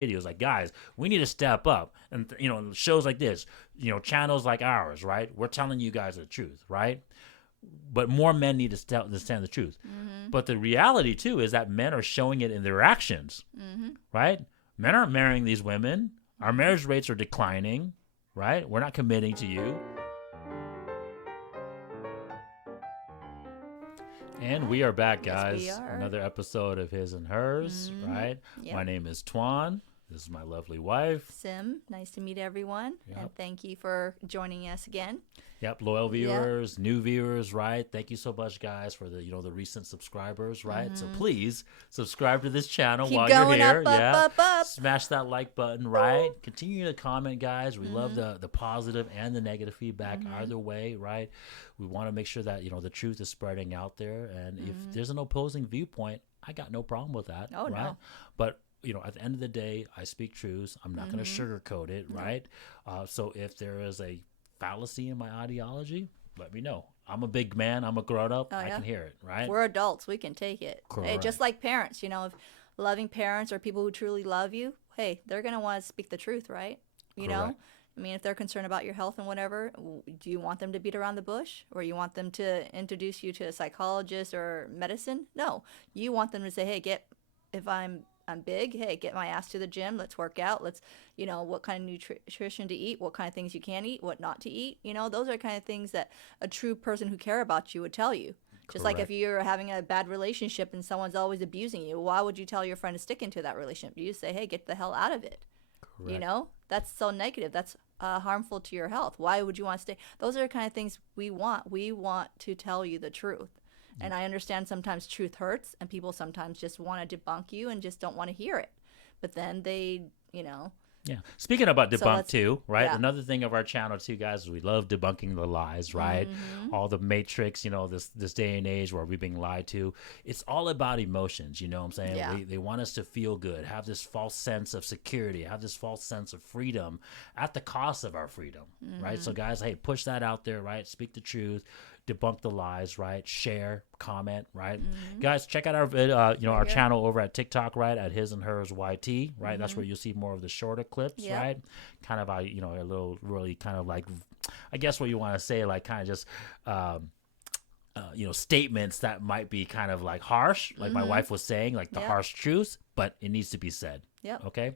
videos like, guys, we need to step up. And, shows like this, channels like ours, right? We're telling you guys the truth, right? But more men need to understand the truth. Mm-hmm. But the reality, too, is that men are showing it in their actions, Mm-hmm. right? Men aren't marrying these women. Our marriage rates are declining, right? We're not committing to you. And we are back, guys. Yes, we are. Another episode of His and Hers, right? Yep. My name is Tuan. This is my lovely wife. Sim, nice to meet everyone. Yep. And thank you for joining us again. Yep, loyal viewers, new viewers, right? Thank you so much, guys, for the the recent subscribers, right? So please subscribe to this channel while you're here. Up. Smash that like button, right? Continue to comment, guys. We love the positive and the negative feedback either way, right? We want to make sure that the truth is spreading out there, and if there's an opposing viewpoint, I got no problem with that, Oh, right? no. But at the end of the day, I speak truths. I'm not going to sugarcoat it, right? So if there is a fallacy in my ideology, let me know. I'm a big man. I'm a grown up. I can hear it, right? We're adults. We can take it. Correct. Hey, just like parents, if loving parents or people who truly love you, hey, they're going to want to speak the truth, right? You know? Correct. I mean, if they're concerned about your health and whatever, do you want them to beat around the bush? Or you want them to introduce you to a psychologist or medicine? No. You want them to say, hey, if I'm big, hey, get my ass to the gym, let's work out, let's, what kind of nutrition to eat, what kind of things you can eat, what not to eat, those are kind of things that a true person who care about you would tell you. Just like if you're having a bad relationship and someone's always abusing you, why would you tell your friend to stick into that relationship? You say, hey, get the hell out of it. Correct. That's so negative. That's harmful to your health. Why would you want to stay? Those are the kind of things we want. We want to tell you the truth. And I understand sometimes truth hurts, and people sometimes just want to debunk you and just don't want to hear it. But then they, Yeah. Speaking about debunk too, right? Yeah. Another thing of our channel too, guys, is we love debunking the lies, right? All the matrix, this day and age where we're being lied to. It's all about emotions, you know what I'm saying? Yeah. They want us to feel good, have this false sense of security, have this false sense of freedom at the cost of our freedom, right? So guys, hey, push that out there, right? Speak the truth. Debunk the lies, right? Share, comment, right? Guys, check out our channel over at TikTok, right? At His and Hers YT, right? That's where you'll see more of the shorter clips, right? Kind of a little really kind of like, I guess what you want to say, like kind of just statements that might be kind of like harsh, like my wife was saying, like the harsh truths, but it needs to be said. Yep. Okay.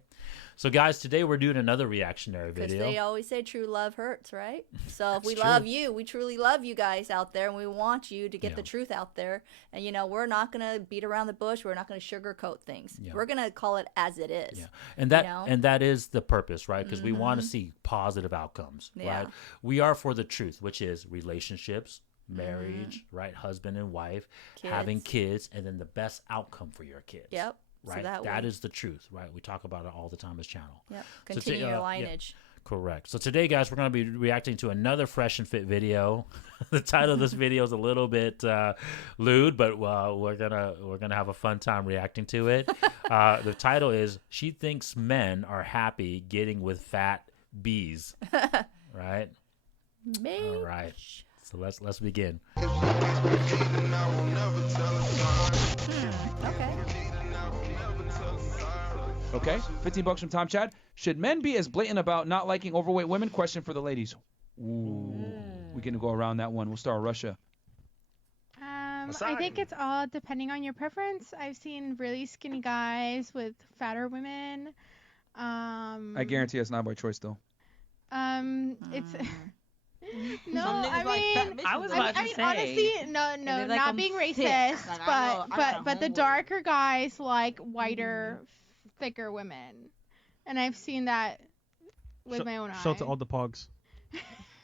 So guys, today we're doing another reactionary Because video. they always say true love hurts, right? So if we true. love you, we truly love you guys out there, and we want you to get the truth out there. And, we're not going to beat around the bush. We're not going to sugarcoat things. We're going to call it as it is. Yeah. And that is the purpose, right? Because we want to see positive outcomes, right? We are for the truth, which is relationships, marriage, right? Husband and wife, having kids, and then the best outcome for your kids. Yep. Right. So that is the truth, right? We talk about it all the time as channel. Yep. Continue your lineage. Correct. So today, guys, we're going to be reacting to another Fresh and Fit video. The title of this video is a little bit lewd, but we're gonna have a fun time reacting to it. The title is "She Thinks Men Are Happy Getting with Fat Bees." Right. Maybe. All right. So let's begin. Okay. Okay, $15 from Tom Chad. Should men be as blatant about not liking overweight women? Question for the ladies. Ooh. We're going to go around that one. We'll start with Russia. I think it's all depending on your preference. I've seen really skinny guys with fatter women. I guarantee it's not by choice, though. It's... No, I mean, I was about to say. Honestly, no, like not being racist, but the darker guys like whiter, thicker women, and I've seen that with my own eyes. Shout to all the pogs.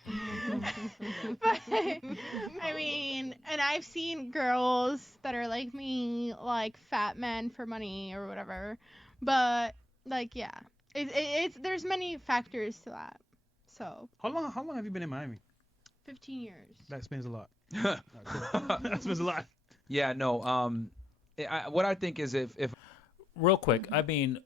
But, I mean, and I've seen girls that are like me, like fat men for money or whatever. But like, yeah, it's there's many factors to that. So. How long have you been in Miami? 15 years. That spends a lot. That spends a lot. Yeah, no. What I think is if real quick, I mean,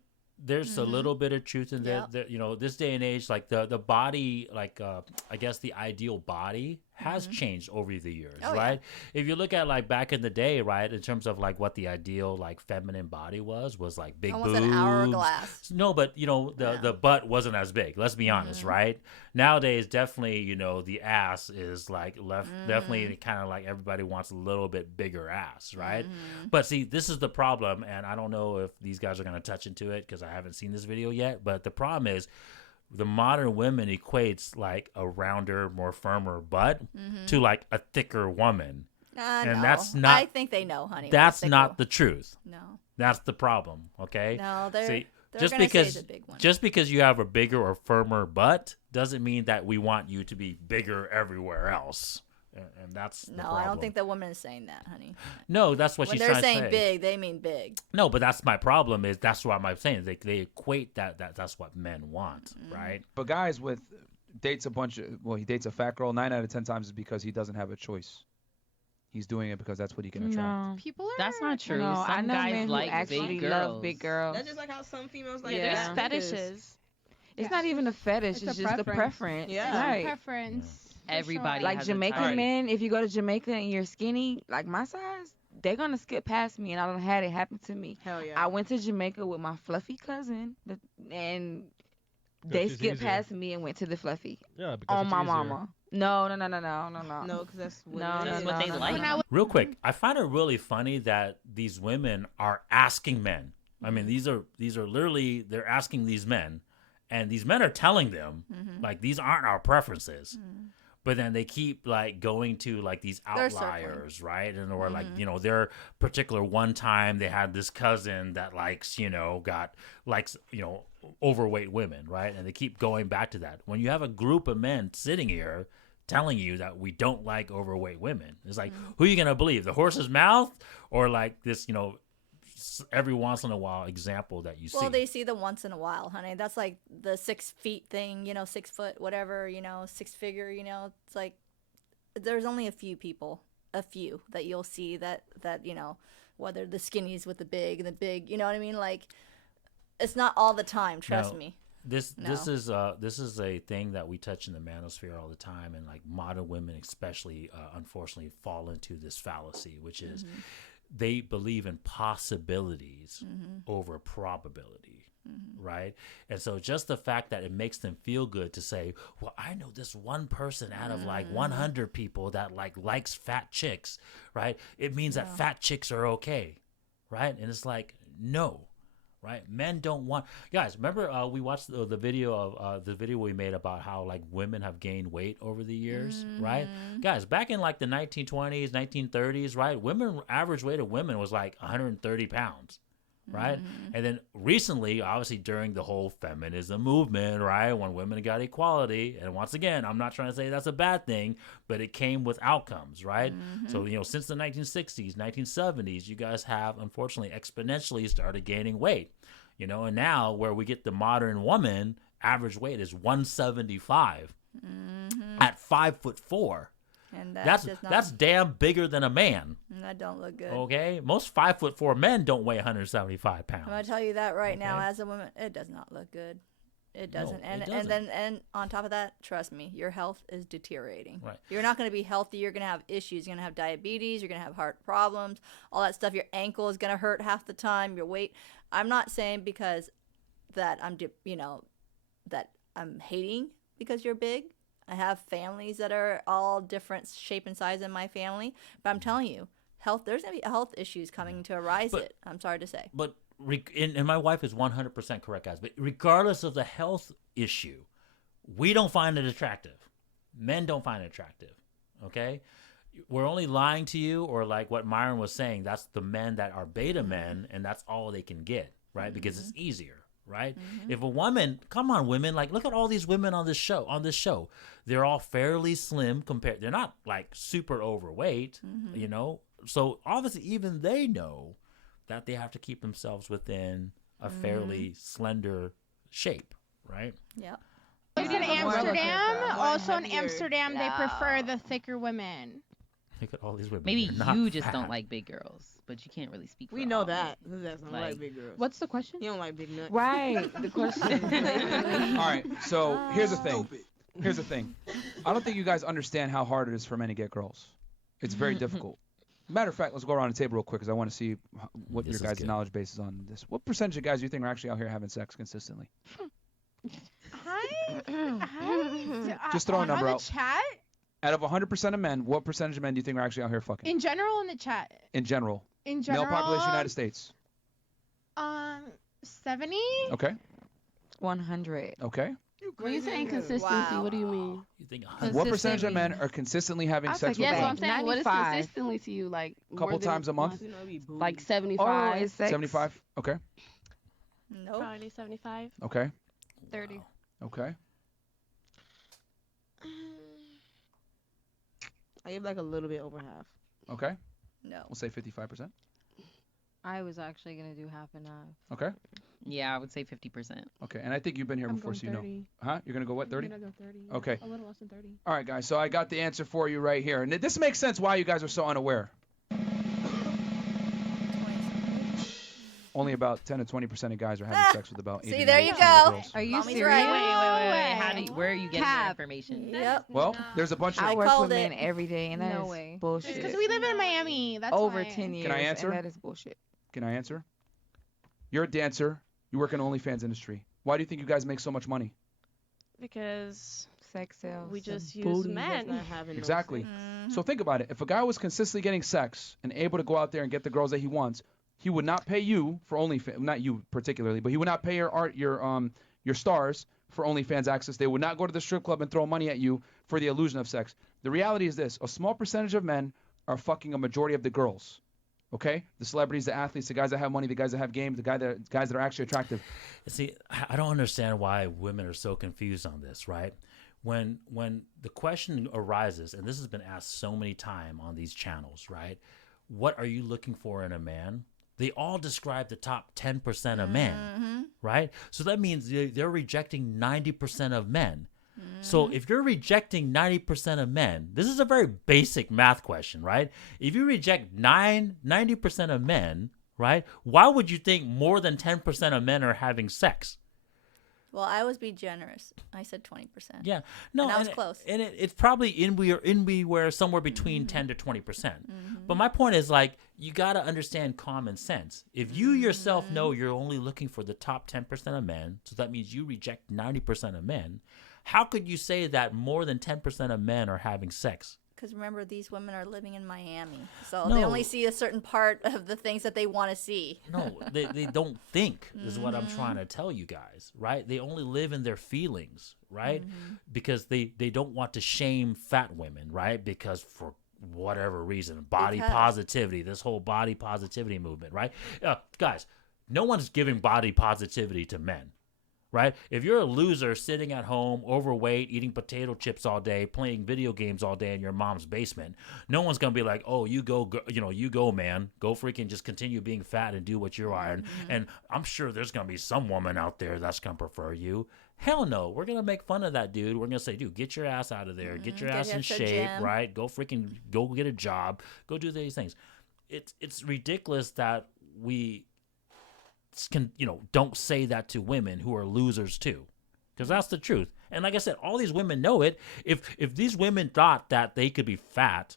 there's a little bit of truth in that. This day and age, like the body, like I guess the ideal body has changed over the years, Oh, right? If you look at like back in the day, right, in terms of like what the ideal like feminine body was like big Almost boobs. an hourglass. No, but you know the butt wasn't as big. Let's be honest, right? Nowadays, definitely, you know, the ass is like definitely kind of like everybody wants a little bit bigger ass, right? But see, this is the problem, and I don't know if these guys are going to touch into it because I haven't seen this video yet. But the problem is, the modern women equates like a rounder, more firmer butt to like a thicker woman. And no. that's not. I think they know, honey. That's not the truth. No. That's the problem. Okay. No, they're See, they're just gonna because say the big one. just because you have a bigger or firmer butt doesn't mean that we want you to be bigger everywhere else. And that's the No, problem. I don't think that woman is saying that, honey. No, that's what When she's they're trying to say. saying big, they mean big. No, but that's my problem. Is that's what I'm saying. They equate that's what men want, right? But guys dates he dates a fat girl 9 out of 10 times is because he doesn't have a choice. He's doing it because that's what he can attract. No. People are. That's not true. No, I Some know guys men who like actually big love girls. big girls. That's just like how some females like Yeah, fat there's niggas. fetishes. It's not even a fetish. It's It's, a just a preference. preference. Yeah. Right. Preference. for Everybody sure. Like has a Jamaican type. men, if you go to Jamaica and you're skinny, like my size, they're gonna skip past me, and I don't had it happen to me. Hell yeah. I went to Jamaica with my fluffy cousin, and Because they it's skipped easier. past me and went to the fluffy Yeah, because on it's my easier. mama. No. No, because that's what No, it no, is. what they no, like. When I was Real quick, I find it really funny that these women are asking men. I mean, these are literally they're asking these men, and these men are telling them like these aren't our preferences. But then they keep like going to like these They're circling. outliers, right? And or like, you know, their particular one time they had this cousin that likes, you know, likes, you know, overweight women, right? And they keep going back to that. When you have a group of men sitting here telling you that we don't like overweight women, it's like, who are you gonna believe? The horse's mouth or like this, you know, every once in a while example that you see? Well, they see the once in a while, honey. That's like the 6 feet thing, you know, 6 foot, whatever, you know, 6 figure, you know. It's like there's only a few that you'll see that you know, whether the skinnies with the big and the big, you know what I mean? Like it's not all the time. Trust No. me. This is a thing that we touch in the manosphere all the time, and like modern women especially unfortunately fall into this fallacy, which is they believe in possibilities over probability, right? And so just the fact that it makes them feel good to say, well, I know this one person out of like 100 people that like likes fat chicks, right? It means that fat chicks are okay, right? And it's like, no. Right, men don't want. Guys, remember we watched the video of the video we made about how like women have gained weight over the years, right? Guys, back in like the 1920s, 1930s, right? Average weight of women was like 130 pounds, right? And then recently, obviously during the whole feminism movement, right, when women got equality, and once again, I'm not trying to say that's a bad thing, but it came with outcomes, right? So, you know, since the 1960s, 1970s, you guys have unfortunately exponentially started gaining weight, you know, and now where we get the modern woman, average weight is 175 at 5'4". And that That's does not, that's damn bigger than a man. that don't look good. Okay, most 5'4" men don't weigh 175 pounds. I'm gonna tell you that right now, Okay. as a woman, it does not look good. It doesn't. it And doesn't. and on top of that, trust me, your health is deteriorating. Right. You're not gonna be healthy. You're gonna have issues. You're gonna have diabetes. You're gonna have heart problems. All that stuff. Your ankle is gonna hurt half the time. Your weight. I'm not saying because that that I'm hating because you're big. I have families that are all different shape and size in my family, but I'm telling you, there's gonna be health issues coming to arise. But- I'm sorry to say. But and my wife is 100% correct, guys. But regardless of the health issue, we don't find it attractive. Men don't find it attractive. Okay, we're only lying to you, or like what Myron was saying. That's the men that are beta men, and that's all they can get, right? Because it's easier. Right? If a woman, come on, women, like look at all these women on this show. They're all fairly slim compared. They're not like super overweight, you know. So obviously, even they know that they have to keep themselves within a fairly slender shape, right? Yeah. in Amsterdam, also in heavier. Amsterdam, they prefer the thicker women. Look at all these women. Maybe They're not you just fat. don't like big girls, but you can't really speak for We all know men. that. Who's that? Don't like Like- big girls. What's the question? You don't like big nuts. Right. The question. All right. So here's the thing. Here's the thing. I don't think you guys understand how hard it is for men to get girls. It's very difficult. Matter of fact, let's go around the table real quick because I want to see what This your is guys' good. knowledge base is on this. What percentage of guys do you think are actually out here having sex consistently? Just throw a number on out. the chat Out of 100% of men, what percentage of men do you think are actually out here fucking? in general in the chat. In general. In general. Male population United States. 70. Okay. 100. Okay. When you saying Crazy. consistency, Wow. what do you mean? You think What percentage of men are consistently having I'll sex take with it Yes, women? what I'm saying. What is 95. consistently to you? Like Couple more than times a month? You know, it be booty. Like Oh, 75. it's sex. 75? Okay. Nope. Probably 75. Okay. 30. Okay. I give like a little bit over half. Okay. No. We'll say 55%. I was actually going to do half and half. Okay. Yeah, I would say 50%. Okay. And I think you've been here I'm before, going so you know. 30. Huh? You're going to go what, 30? I'm gonna go 30. Okay. A little less than 30. All right, guys. So I got the answer for you right here. And this makes sense why you guys are so unaware. Only about 10 to 20% of guys are having sex with about 80 See, to there you 90% of go. girls. Are you Mommy's serious? right. Wait. How way. do you, where are you getting your Cap. information? Yep. Well, there's a bunch I of... work called with men it. every day, and that is No way. bullshit. Because we live in Miami. That's Over why. 10 years. Can I answer? And that is bullshit. Can I answer? You're a dancer. You work in the OnlyFans industry. Why do you think you guys make so much money? Because Sex sells. we just use Booty that's men. not having no Exactly. sex. So think about it. If a guy was consistently getting sex and able to go out there and get the girls that he wants, he would not pay you for OnlyFans. Not you particularly, but he would not pay your stars for OnlyFans access. They would not go to the strip club and throw money at you for the illusion of sex. The reality is this: a small percentage of men are fucking a majority of the girls. Okay, the celebrities, the athletes, the guys that have money, the guys that have game, the guys that are actually attractive. See, I don't understand why women are so confused on this, right? When the question arises, and this has been asked so many times on these channels, right? What are you looking for in a man? They all describe the top 10% of men, right? So that means they're rejecting 90% of men. So if you're rejecting 90% of men, this is a very basic math question, right? If you reject 90% of men, right, why would you think more than 10% of men are having sex? Well, I always be generous. I said 20%. Yeah, no, And I was close. And it's probably in somewhere between 10 to 20%. But my point is, like, you got to understand common sense. If you yourself know you're only looking for the top 10% of men, so that means you reject 90% of men. How could you say that more than 10% of men are having sex? Because remember, these women are living in Miami. So No. they only see a certain part of the things that they want to see. No, they don't think, is what I'm trying to tell you guys, right? They only live in their feelings, right? Because they don't want to shame fat women, right? Because for whatever reason, body positivity, this whole body positivity movement, right? Guys, no one's giving body positivity to men. Right? If you're a loser sitting at home, overweight, eating potato chips all day, playing video games all day in your mom's basement, no one's gonna be like, "Oh, you go, man, go freaking just continue being fat and do what you are." And I'm sure there's gonna be some woman out there that's gonna prefer you. Hell no, we're gonna make fun of that dude. We're gonna say, "Dude, get your ass out of there, get your ass in to shape, gym. right? Go get a job, go do these things." It's ridiculous that we don't say that to women who are losers too, because that's the truth. And like I said, all these women know it. If these women thought that they could be fat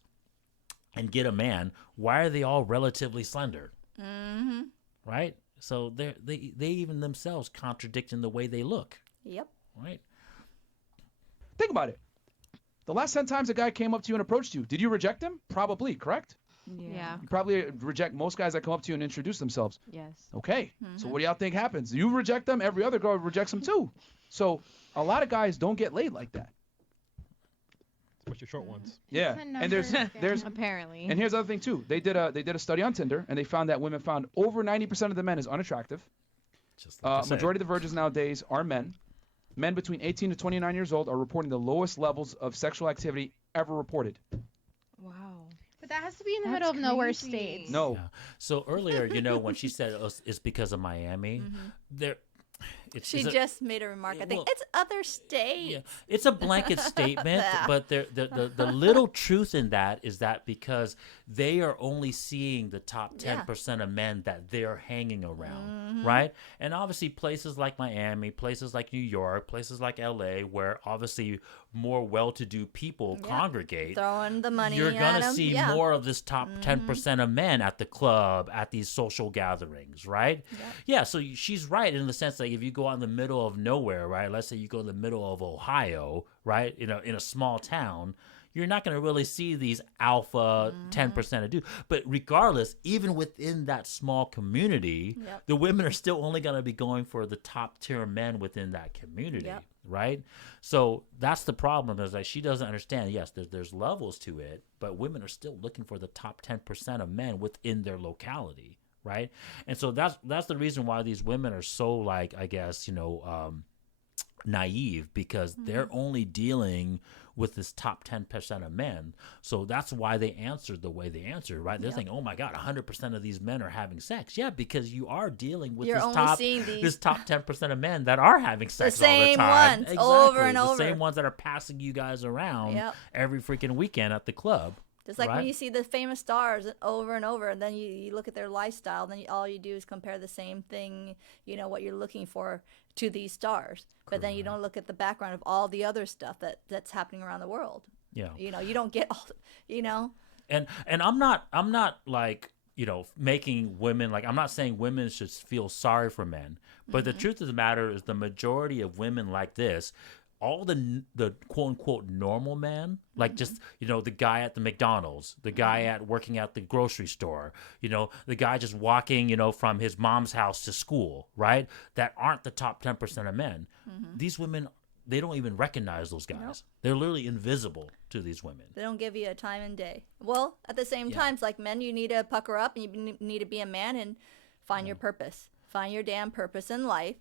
and get a man, why are they all relatively slender? Right? So they even themselves contradicting the way they look. Yep. Right? Think about it. The last 10 times a guy came up to you and approached you, did you reject him? Probably, correct? Yeah. You probably reject most guys that come up to you and introduce themselves. Yes. Okay. So what do y'all think happens? You reject them, every other girl rejects them too. So a lot of guys don't get laid like that. Especially your short ones. Yeah. It's a And there's numbers game. Apparently. and here's the other thing too. They did a study on Tinder and they found that women found over 90% of the men is unattractive. Just like I said. Majority of the virgins nowadays are men. Men between 18 to 29 years old are reporting the lowest levels of sexual activity ever reported. Wow. But that has to be in the That's middle of nowhere crazy. states. No. Yeah. So earlier, when she said it's because of Miami, She it's a- just made a remark. I think well, it's other states. Yeah, it's a blanket statement, but the little truth in that is that because they are only seeing the top 10% of men that they're hanging around, right? And obviously places like Miami, places like New York, places like LA, where obviously more well-to-do people congregate, Throwing the money you're at gonna 'em. see Yeah. more of this top 10% of men at the club, at these social gatherings, right? Yeah, so she's right in the sense that if you go out in the middle of nowhere, right? Let's say you go in the middle of Ohio, right? In a small town, you're not going to really see these alpha 10% of dudes. But regardless, even within that small community, the women are still only going to be going for the top tier men within that community, right? So that's the problem, is that she doesn't understand. Yes, there's levels to it, but women are still looking for the top 10% of men within their locality, right? And so that's the reason why these women are so, like, I guess, naive, because they're only dealing with this top 10% of men. So that's why they answered the way they answered, right? They're thinking, oh my God, 100% of these men are having sex. Yeah, because you are dealing with You're this only top seeing these- this top 10% of men that are having sex all the same time. ones, over and the over. same ones that are passing you guys around every freaking weekend at the club. Just like right? when you see the famous stars over and over, and then you look at their lifestyle, then all you do is compare the same thing, what you're looking for to these stars. But then you don't look at the background of all the other stuff that's happening around the world. Yeah. You don't get all, And I'm not like, making women, like, I'm not saying women should feel sorry for men, but the truth of the matter is the majority of women like this, all the quote unquote normal men, like just, the guy at the McDonald's, the guy at working at the grocery store, the guy just walking, from his mom's house to school, right? That aren't the top 10% of men. These women, they don't even recognize those guys. Nope. They're literally invisible to these women. They don't give you a time and day. Well, at the same time, it's like men, you need to pucker up and you need to be a man and find your purpose. Find your damn purpose in life.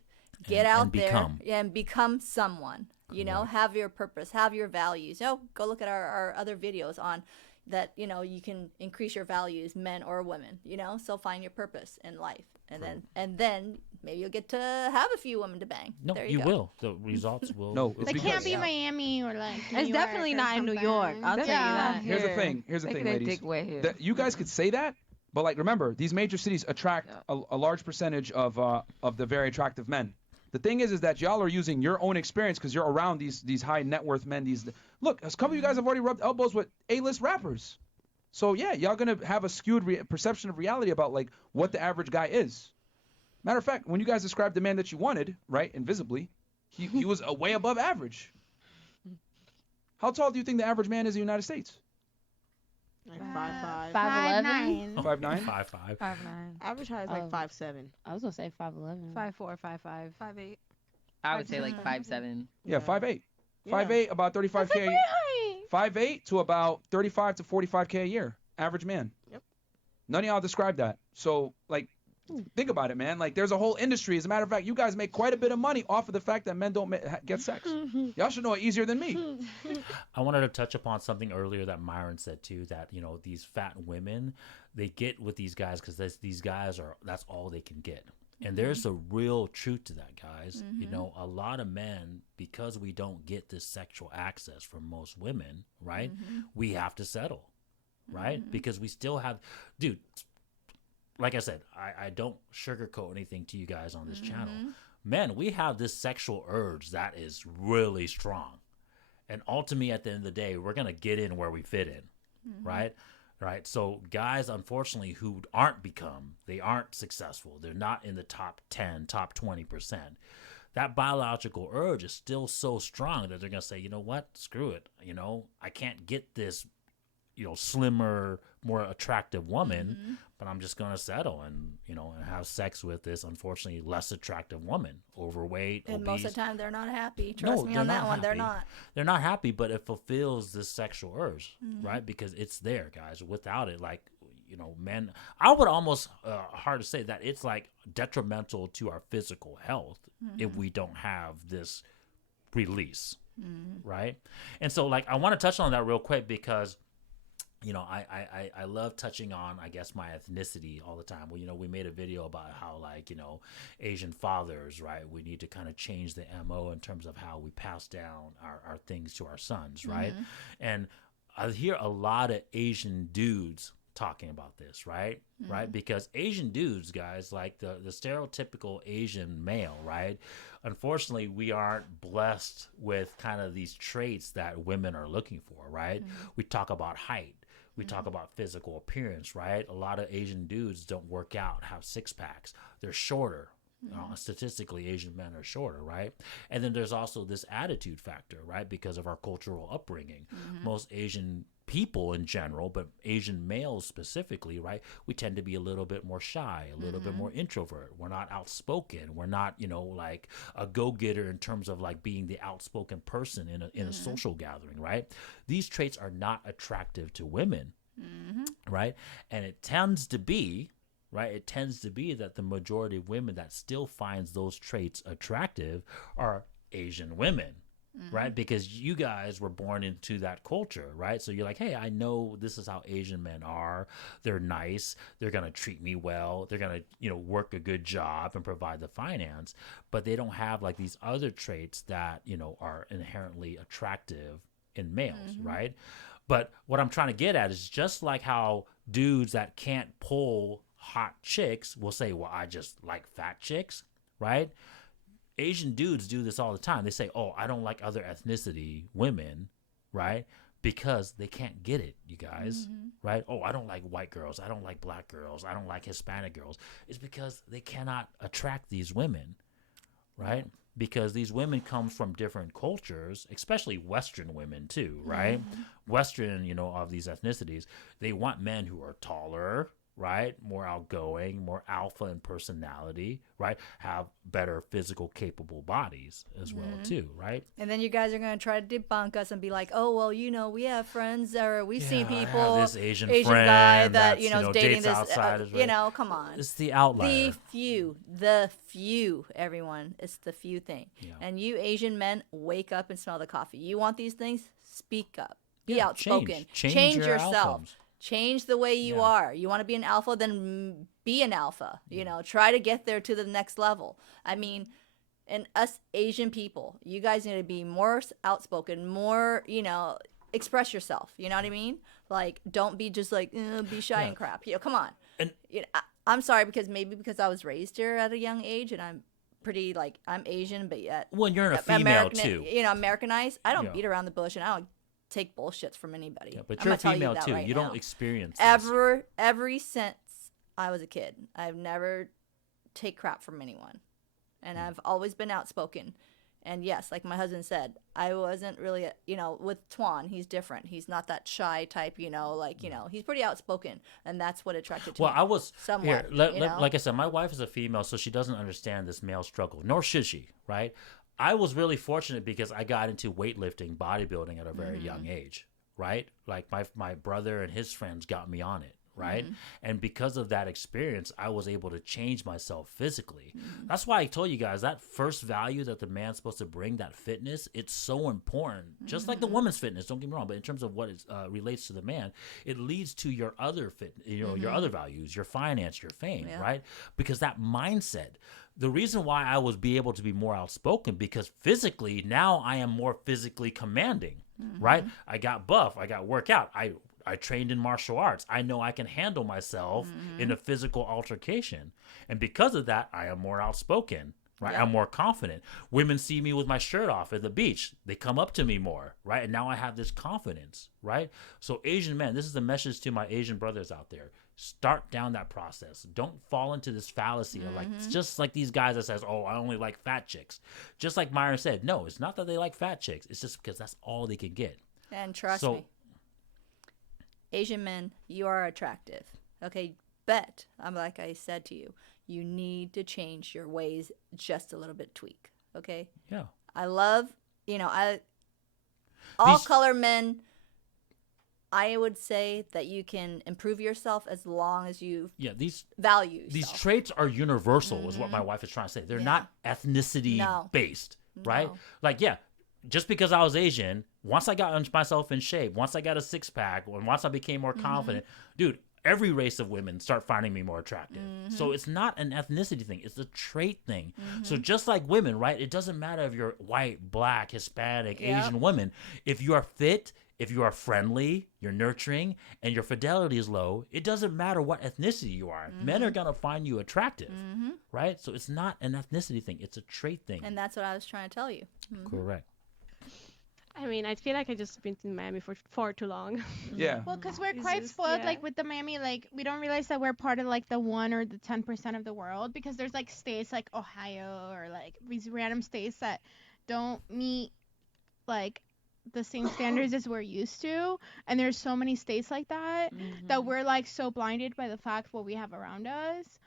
Get out there and become someone. Have your purpose, have your values. Go look at our other videos on that, you can increase your values, men or women, so find your purpose in life. And then maybe you'll get to have a few women to bang. No, there you go. will. The results will. No, it's It because- can't be Miami or like. New It's York definitely or not in New York. something. I'll tell you that. Here's the thing. Here's the They thing, get their ladies. dick wet here. That you guys could say that, but like remember, these major cities attract a large percentage of the very attractive men. The thing is that y'all are using your own experience because you're around these high net worth men. Look, a couple of you guys have already rubbed elbows with A-list rappers. So yeah, y'all gonna have a skewed perception of reality about like what the average guy is. Matter of fact, when you guys described the man that you wanted, right, invisibly, he was way above average. How tall do you think the average man is in the United States? Like 5'5". 5'11". 5'9". 5'5". 5'9". Average height is like 5'7". I was gonna say 5'11". 5'4", 5'5", 5'8". I would say like 5'7". Yeah, 5'8". Yeah. 5'8", about 35K. That's a great height. 5'8" to about 35 to 45K a year, average man. Yep. None of y'all describe that. So, like, think about it, man. Like, there's a whole industry. As a matter of fact, you guys make quite a bit of money off of the fact that men don't get sex. Y'all should know it easier than me. I wanted to touch upon something earlier that Myron said too, that these fat women, they get with these guys because these guys that's all they can get. And there's a real truth to that, guys. A lot of men, because we don't get this sexual access from most women, right? We have to settle, right? Because we still have, dude, like I said, I don't sugarcoat anything to you guys on this channel. Men, we have this sexual urge that is really strong. And ultimately, at the end of the day, we're going to get in where we fit in, right? Right. So guys, unfortunately, who they aren't successful. They're not in the top 10, top 20%. That biological urge is still so strong that they're going to say, you know what? Screw it. I can't get this, slimmer, more attractive woman, but I'm just going to settle and have sex with this, unfortunately, less attractive woman, overweight, And obese. most of the time, they're not happy. Trust me they're on that not one. They're happy. not. They're not happy, but it fulfills this sexual urge, right? Because it's there, guys. Without it, like, men, I would almost, hard to say that it's like detrimental to our physical health if we don't have this release, right? And so, like, I want to touch on that real quick because, I love touching on, I guess, my ethnicity all the time. Well, we made a video about how, like, Asian fathers, right? We need to kind of change the MO in terms of how we pass down our things to our sons, right? And I hear a lot of Asian dudes talking about this, right? Right? Because Asian dudes, guys, like the stereotypical Asian male, right? Unfortunately, we aren't blessed with kind of these traits that women are looking for, right? We talk about height. We talk about physical appearance, right? A lot of Asian dudes don't work out, have six packs. They're shorter. Statistically, Asian men are shorter, right? And then there's also this attitude factor, right? Because of our cultural upbringing. Most Asian people in general, but Asian males specifically, right? We tend to be a little bit more shy, a little bit more introvert. We're not outspoken. We're not, like a go-getter in terms of like being the outspoken person in a social gathering, right? These traits are not attractive to women, right? And it tends to be, right? It tends to be that the majority of women that still finds those traits attractive are Asian women. Right? Because you guys were born into that culture, right? So you're like, hey, I know this is how Asian men are. They're nice. They're going to treat me well. They're going to, work a good job and provide the finance. But they don't have like these other traits that, are inherently attractive in males, right? But what I'm trying to get at is just like how dudes that can't pull hot chicks will say, well, I just like fat chicks, right? Asian dudes do this all the time. They say, oh, I don't like other ethnicity women, right? Because they can't get it, you guys, right? Oh, I don't like white girls. I don't like black girls. I don't like Hispanic girls. It's because they cannot attract these women, right? Because these women come from different cultures, especially Western women too, right? Western, of these ethnicities, they want men who are taller, right? More outgoing, more alpha in personality, right? Have better physical capable bodies as well too, right? And then you guys are going to try to debunk us and be like, oh, well, we have friends or we've seen people. I have this Asian guy friend that, is dating dates this, outsiders, right? Come on. It's the outlier. The few, everyone. It's the few thing. Yeah. And you Asian men, wake up and smell the coffee. You want these things? Speak up. Be outspoken. Change your yourself. outcomes. Change the way you are. You want to be an alpha, then be an alpha. Try to get there to the next level. I mean, and us Asian people, you guys need to be more outspoken, more, express yourself. You know what I mean? Like, don't be just like, be shy and crap. Come on. And I'm sorry because I was raised here at a young age and I'm pretty, like, I'm Asian, but yet. Well, you're a female too. Americanized. I don't beat around the bush and I don't take bullshits from anybody. Yeah, but you're a female too. You don't experience this. Ever since I was a kid, I've never take crap from anyone, and I've always been outspoken. And yes, like my husband said, I wasn't really, with Twan, he's different. He's not that shy type, he's pretty outspoken, and that's what attracted to me. Well, I was somewhat. Like I said, my wife is a female, so she doesn't understand this male struggle, nor should she, right? I was really fortunate because I got into weightlifting, bodybuilding at a very young age, right? Like my brother and his friends got me on it, right? And because of that experience, I was able to change myself physically. That's why I told you guys that first value that the man's supposed to bring, that fitness, it's so important. Just like the woman's fitness, don't get me wrong, but in terms of what it relates to the man, it leads to your other your other values, your finance, your fame, right? Because that mindset. The reason why I was able to be more outspoken because physically now I am more physically commanding, right? I got buff, I got workout, I trained in martial arts. I know I can handle myself in a physical altercation, and because of that, I am more outspoken, right? Yeah. I'm more confident. Women see me with my shirt off at the beach; they come up to me more, right? And now I have this confidence, right? So Asian men, this is the message to my Asian brothers out there. Start down that process. Don't fall into this fallacy of like, it's just like these guys that says, oh, I only like fat chicks. Just like Myron said, no, it's not that they like fat chicks. It's just because that's all they can get. And trust me, Asian men, you are attractive. Okay, but like I said to you, you need to change your ways just a little bit, tweak. Okay? Yeah. I love, all color men. I would say that you can improve yourself as long as you value yourself. These traits are universal, is what my wife is trying to say. They're not ethnicity based, right? Like, just because I was Asian, once I got myself in shape, once I got a six pack, once I became more confident, dude, every race of women start finding me more attractive. So it's not an ethnicity thing. It's a trait thing. So just like women, right? It doesn't matter if you're white, black, Hispanic, Asian women. If you are fit, if you are friendly, you're nurturing, and your fidelity is low, it doesn't matter what ethnicity you are. Men are going to find you attractive, right? So it's not an ethnicity thing. It's a trait thing. And that's what I was trying to tell you. Correct. I mean, I feel like I just been in Miami for too long. Yeah. Well, because we're quite spoiled, like with the Miami, like we don't realize that we're part of like the 1 or the 10% of the world, because there's like states like Ohio or like these random states that don't meet like the same standards as we're used to, and there's so many states like that that we're like so blinded by the fact what we have around us.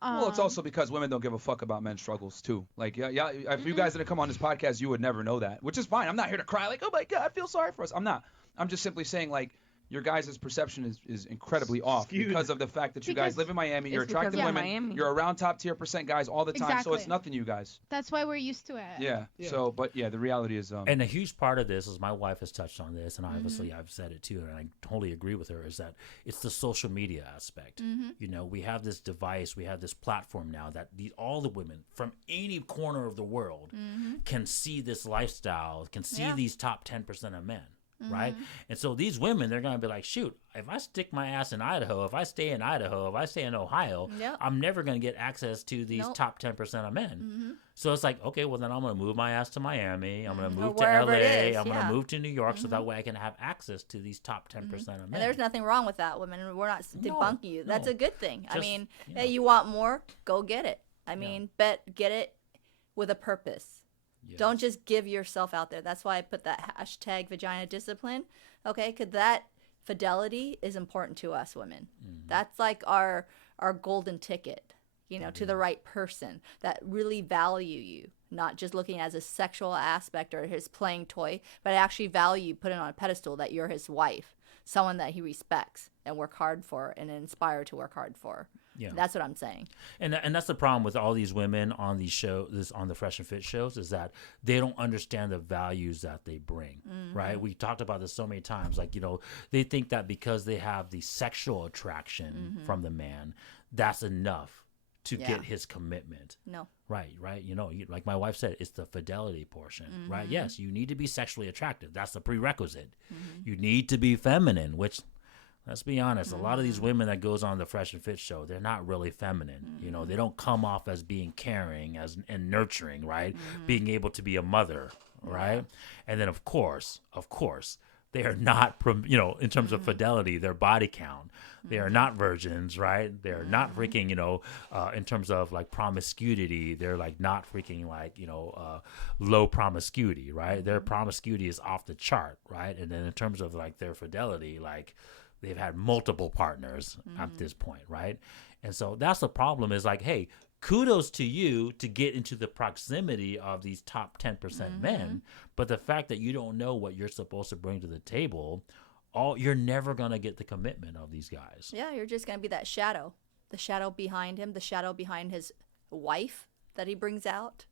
Well, it's also because women don't give a fuck about men's struggles too. Like, yeah, if you guys didn't come on this podcast, you would never know that, which is fine. I'm not here to cry like, oh my God, I feel sorry for us. I'm not. I'm just simply saying, like, your guys' perception is incredibly off because of the fact that you guys live in Miami, you're attractive women, you're around top tier % guys all the time, so it's nothing, you guys. That's why we're used to it. Yeah. So, but yeah, the reality is. And a huge part of this is my wife has touched on this, and obviously I've said it too, and I totally agree with her, is that it's the social media aspect. You know, we have this device, we have this platform now that all the women from any corner of the world can see this lifestyle, can see these top 10% of men. Right. And so these women, they're going to be like, shoot, if I stick my ass in Idaho, if I stay in Idaho, if I stay in Ohio, I'm never going to get access to these top 10% of men. So it's like, okay, well, then I'm going to move my ass to Miami. I'm going to move to LA. I'm going to move to New York so that way I can have access to these top 10% of men. And there's nothing wrong with that, women. We're not debunking you. That's a good thing. I mean, hey, you want more? Go get it. I mean, get it with a purpose. Yes. Don't just give yourself out there. That's why I put that hashtag vagina discipline. Okay, because that fidelity is important to us women. That's like our golden ticket, you know, to the right person that really value you, not just looking as a sexual aspect or his playing toy, but actually value, put it on a pedestal that you're his wife, someone that he respects and work hard for and inspire to work hard for. Yeah, that's what I'm saying. And that's the problem with all these women on these shows, on the Fresh and Fit shows, is that they don't understand the values that they bring, right? We talked about this so many times. Like, you know, they think that because they have the sexual attraction from the man, that's enough to get his commitment. No. Right. You know, like my wife said, it's the fidelity portion, right? Yes, you need to be sexually attractive. That's the prerequisite. You need to be feminine, which... Let's be honest. A lot of these women that goes on the Fresh and Fit show, they're not really feminine. You know, they don't come off as being caring and nurturing, right? Being able to be a mother, right? And then, of course, they are not, you know, in terms of fidelity, their body count. They are not virgins, right? They're not freaking, you know, in terms of like promiscuity, they're like not freaking like, you know, low promiscuity, right? Their promiscuity is off the chart, right? And then in terms of like their fidelity, like, they've had multiple partners at this point, right? And so that's the problem is like, hey, kudos to you to get into the proximity of these top 10% men, but the fact that you don't know what you're supposed to bring to the table, you're never going to get the commitment of these guys. Yeah, you're just going to be that shadow, the shadow behind him, the shadow behind his wife that he brings out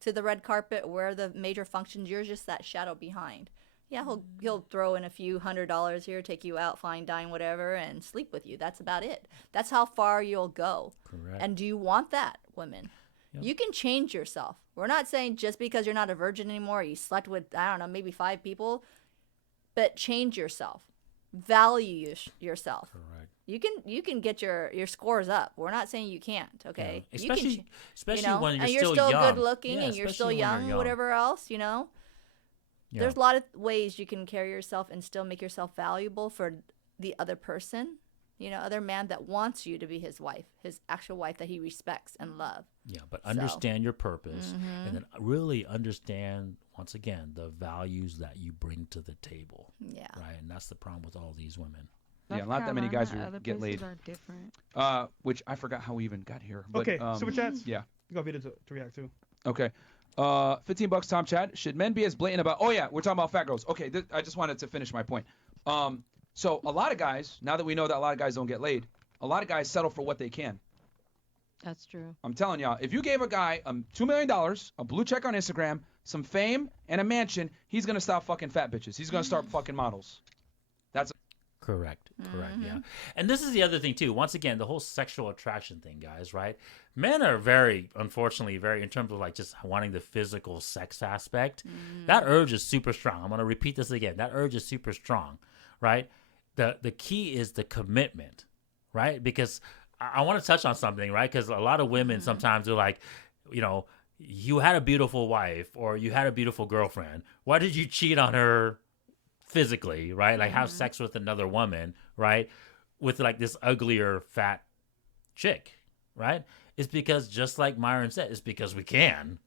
to the red carpet where the major functions. You're just that shadow behind. Yeah, he'll throw in a few $100 here, take you out, fine, dine, whatever, and sleep with you. That's about it. That's how far you'll go. Correct. And do you want that, women? Yep. You can change yourself. We're not saying just because you're not a virgin anymore, you slept with, I don't know, maybe 5 people, but change yourself. Value yourself. Correct. You can get your scores up. We're not saying you can't, okay? Yeah. Especially you know, when you're still still young. good looking and you're still young, whatever else, you know? Yeah. There's a lot of ways you can carry yourself and still make yourself valuable for the other person, you know, other man that wants you to be his wife, his actual wife that he respects and loves. Yeah, but understand your purpose and then really understand, once again, the values that you bring to the table. Yeah. Right? And that's the problem with all these women. Yeah, not that many guys who get laid. Are different. Which I forgot how we even got here. But, okay, super chats? Yeah. You got Vita to react to. Okay. $15 Tom Chad. Should men be as blatant about? Oh yeah, we're talking about fat girls. Okay, I just wanted to finish my point. So a lot of guys, now that we know that a lot of guys don't get laid, a lot of guys settle for what they can. That's true. I'm telling y'all, if you gave a guy $2 million, a blue check on Instagram, some fame, and a mansion, he's going to stop fucking fat bitches. He's going to start fucking models. That's Correct. Yeah. And this is the other thing too. Once again, the whole sexual attraction thing, guys, right? Men are unfortunately, in terms of like just wanting the physical sex aspect. That urge is super strong. I'm going to repeat this again. That urge is super strong, right? The key is the commitment, right? Because I want to touch on something, right? Because a lot of women sometimes are like, you had a beautiful wife or you had a beautiful girlfriend. Why did you cheat on her physically, right? Like have sex with another woman, right? With like this uglier fat chick, right? It's because just like Myron said, it's because we can,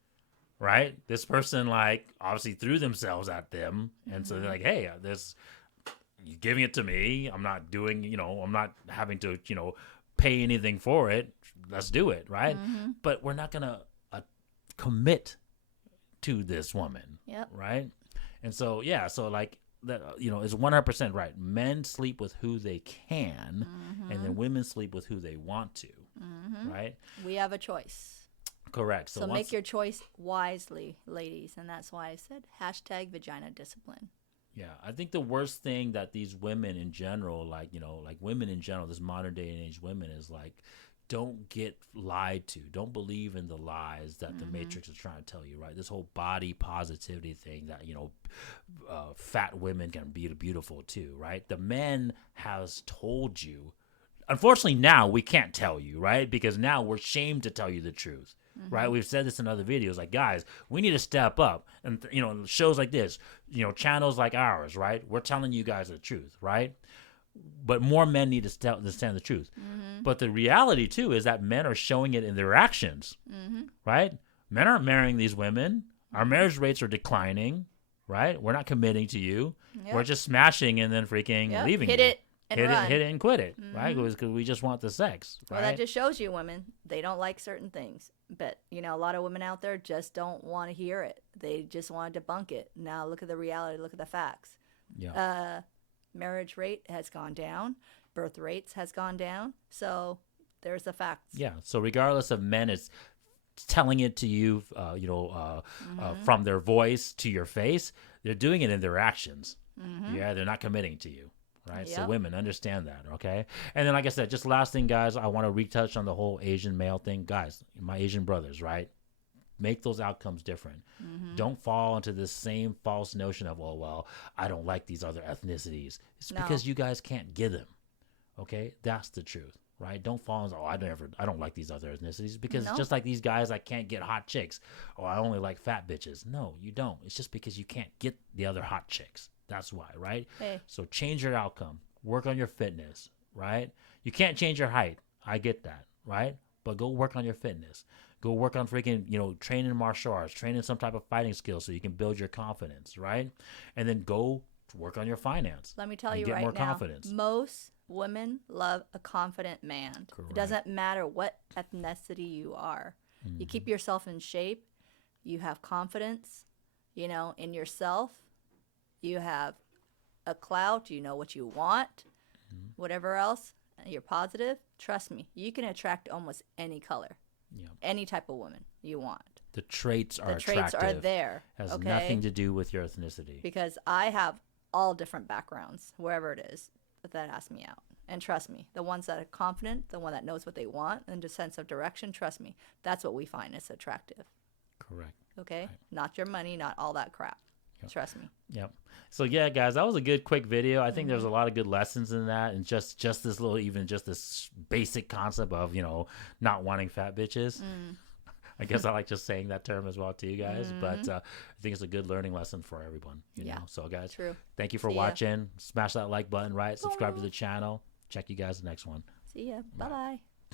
right? This person like obviously threw themselves at them. And so they're like, hey, you're giving it to me. I'm not doing, I'm not having to, pay anything for it. Let's do it, right? But we're not going to commit to this woman, right? And so, so like, that is 100% right. Men sleep with who they can, and then women sleep with who they want to, right? We have a choice. Correct. So make your choice wisely, ladies, and that's why I said #vagina discipline. Yeah, I think the worst thing that these women in general, like women in general, this modern day and age women, is like, don't get lied to. Don't believe in the lies that the Matrix is trying to tell you, right? This whole body positivity thing that, fat women can be beautiful too, right? The men has told you. Unfortunately, now we can't tell you, right? Because now we're shamed to tell you the truth, right? We've said this in other videos, like, guys, we need to step up. And, shows like this, channels like ours, right? We're telling you guys the truth, right? But more men need to understand the truth. But the reality, too, is that men are showing it in their actions, right? Men aren't marrying these women. Our marriage rates are declining, right? We're not committing to you. We're just smashing and then freaking leaving Hit you. it and run. Hit it and quit it, right? Because we just want the sex, right? Well, that just shows you women, they don't like certain things. But, a lot of women out there just don't want to hear it. They just want to debunk it. Now, look at the reality. Look at the facts. Yeah. Marriage rate has gone down. Birth rates has gone down. So there's the facts. Yeah. So regardless of men is telling it to you, from their voice to your face, they're doing it in their actions. Yeah. They're not committing to you. Right. Yep. So women understand that. Okay. And then, like I said, just last thing, guys, I want to retouch on the whole Asian male thing. Guys, my Asian brothers, right? Make those outcomes different. Don't fall into this same false notion of, oh, well, I don't like these other ethnicities. It's because you guys can't get them. Okay? That's the truth, right? Don't fall into, I don't like these other ethnicities because just like these guys, I can't get hot chicks. Or I only like fat bitches. No, you don't. It's just because you can't get the other hot chicks. That's why, right? Hey. So change your outcome. Work on your fitness, right? You can't change your height. I get that, right? But go work on your fitness. Go work on freaking, training martial arts, training some type of fighting skills so you can build your confidence, right? And then go work on your finance. Let me tell you get right more now, confidence. most women love a confident man. Correct. It doesn't matter what ethnicity you are. You keep yourself in shape. You have confidence, in yourself. You have a clout. You know what you want. Whatever else, you're positive. Trust me, you can attract almost any color. Yeah. Any type of woman you want. The traits are traits attractive. are there. Has okay? nothing to do with your ethnicity. Because I have all different backgrounds, wherever it is, that ask me out. And trust me, the ones that are confident, the one that knows what they want, and a sense of direction, trust me, that's what we find is attractive. Correct. Okay? Right. Not your money, not all that crap. Yep. Trust me. Yep. So yeah, guys, that was a good quick video. I think there's a lot of good lessons in that, and just this little, even just this basic concept of not wanting fat bitches. I guess I like just saying that term as well to you guys, but I think it's a good learning lesson for everyone. You know. So guys, True. Thank you for watching. Smash that like button, right? Subscribe to the channel. Check you guys the next one. See ya. Bye bye.